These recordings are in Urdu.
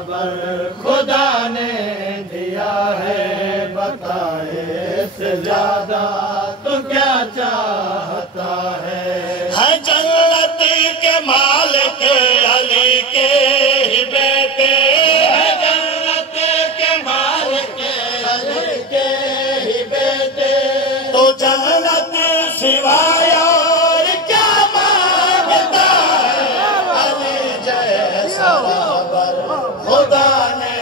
خبر خدا نے دیا ہے بتائے اس سے زیادہ تو کیا چاہتا ہے جنت کے مالک علی کے ہی بیٹے جنت کے مالک علی کے ہی بیٹے تو جنت سوائے اور کیا مانگتا ہے علی جیسا رہبر خدا نے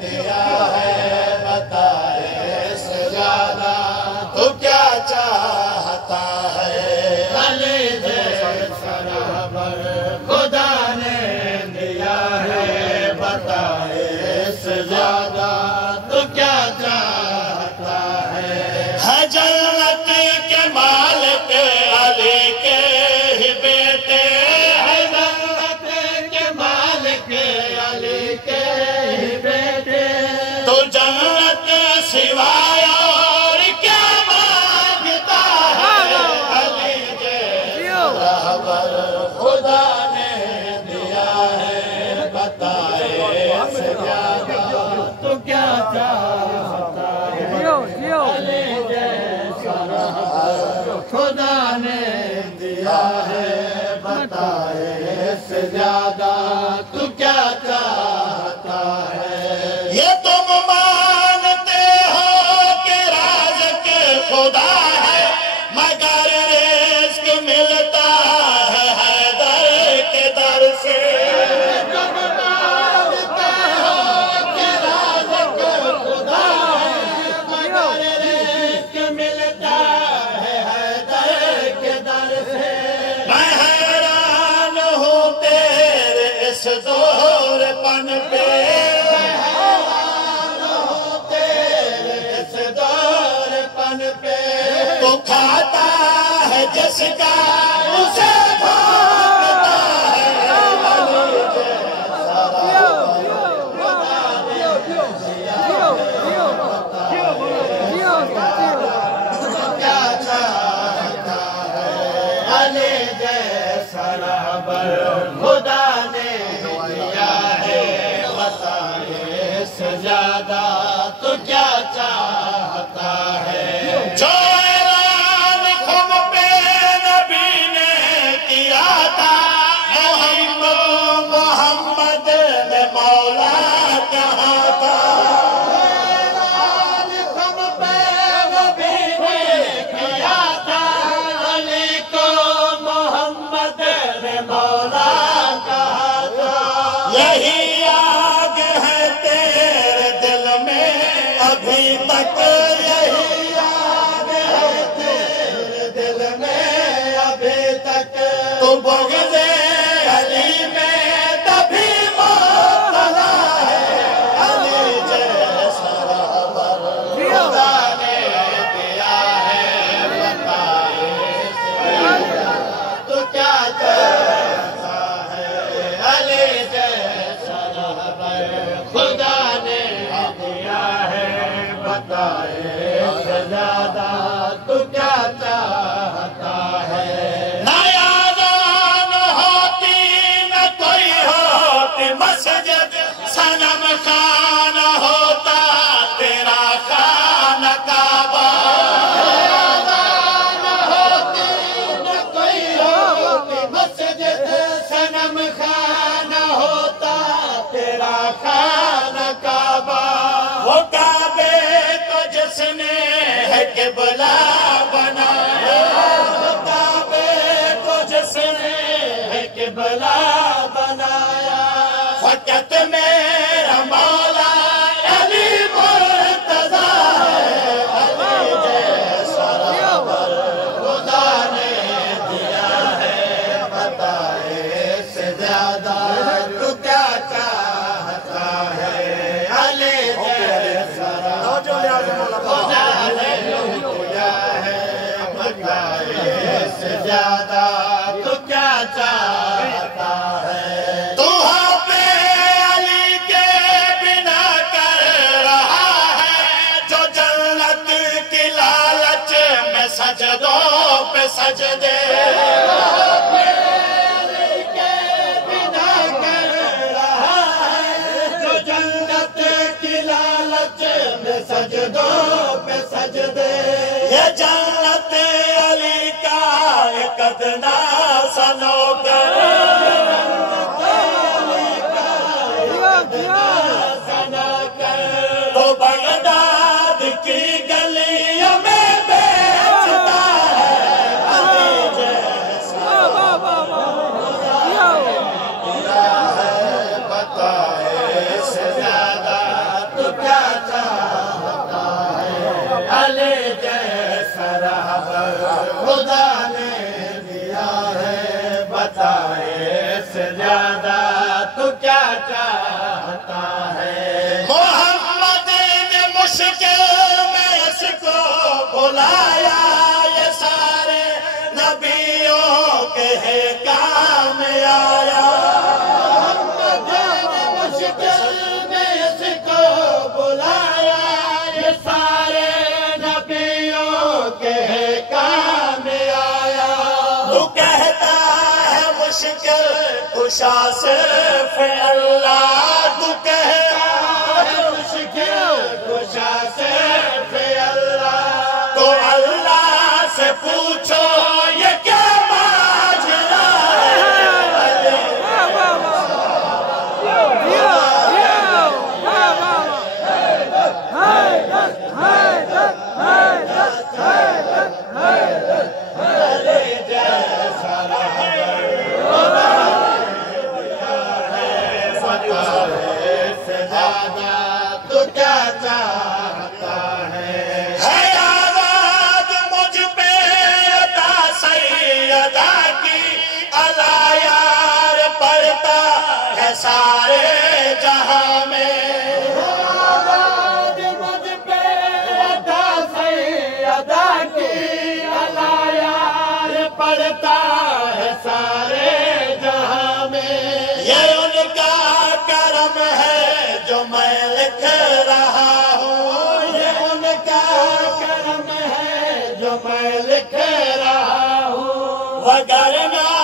دیا ہے بتائے اس سے زیادہ تو کیا چاہتا ہے علی جیسا رہبر خدا نے دیا ہے بتائے اس سے زیادہ تو کیا چاہتا ہے جنت کے مالک علی کے ہی بیٹے جنت کے مالک علی کے ہی بیٹے تو جنت سوائے اور کیا مانگتا ہے علی جیسا رہبر خدا نے دیا ہے بتائے اس سے زیادہ تو کیا چاہتا ہے علی جیسا رہبر خدا نے دیا ہے بتائے اس سے زیادہ تو کیا چاہتا ہے یہ تم مانتے ہو کہ رازق خدا ہے مگر رزق ملتا ہے حیدر کے در سے تم مانتے ہو کہ رازق خدا ہے مگر رزق ملتا ہے حیدر کے در سے میں حیران ہوں تیرے اس دور پن پہ اس دور پن پہ تو کھاتا ہے جس کا اسے بھونکتا ہے علی جیسا کیا چاہتا ہے علی جیسا رہبر خدا نے دیا ہے بتائے اس سے زیادہ تو کیا چاہتا ہے جو اعلان خم پہ نبی نے کیا تھا محمد میں مولا کہاں تھا ہم پہ نبی نے کیا تھا علی کو محمد نے مولا کہا تھا یہی آگ ہے تیرے دل میں ابھی تک یہی آگ ہے تیرے دل میں ابھی تک تو بغض علی میں تبھی مبتلا ہے علی جیسا رہبر خدا نے دیا ہے بتائے تو کیا چاہتا ہے علی جیسا رہبر خدا نے دیا ہے بتائے سے زیادہ تو کیا چاہتا ہے نہ آذان ہوتی نہ کوئی ہوتی مسجد صنم خانہ ہوتا تیرا خانہ کعبہ نہ ہوتی نہ کوئی ہوتی مسجد صنم خانہ ہوتا تیرا خانہ کعبہ وہ کعبے کو جس نے ہے قبلہ بنایا وہ کعبے کو جس نے ہے قبلہ بنایا فقط میرا مولا علی مرتضیٰ ہے علی جیسا رہبر خدا نے دیا ہے بتائے اس سے زیادہ تو کیا چاہتا ہے علی جیسا رہبر خدا نے دیا ہے بتائے اس سے زیادہ تو کیا چاہتا ہے تو ہاں پہ علی کے بنا کر رہا ہے جو جنت کی لالچ میں سجدوں پہ سجدے علی کے بنا کر رہا ہے جو سجدوں پہ سجدے یہ جنت علی کا ایک ادنا سا نوکر تو بغداد کی گلیوں میں بیچتا ہے علی جیسا بتائے اس سے زیادہ تو کیا چاہتا ہے علی جیسا رہبر خدا نے دیا ہے بتائے اس سے زیادہ تو کیا چاہتا ہے محمد نے مشکل میں اس کو بلایا یہ سارے نبیوں کے ہے کام آیا محمد نے مشکل میں اس کو بلایا یہ سارے نبیوں کے کام آیا تو کہتا ہے مشکل کشا صرف اللہ تو کہتا ہے مشکل کشا صرف اللہ تو اللہ سے پوچھو یہ کیا ماجرا ہے تو کیا چاہتا ہے آواز مجھ پہ عطا سیدہ کی اللہ یار پڑتا ہے سارے جہاں میں آواز مجھ پہ عطا سیدہ کی اللہ یار پڑتا ہے سارے جہاں میں یہ ان کا کرم ہے جو میں لکھ رہا ہوں یہ ان کا کرم ہے جو میں لکھ رہا ہوں وگرنہ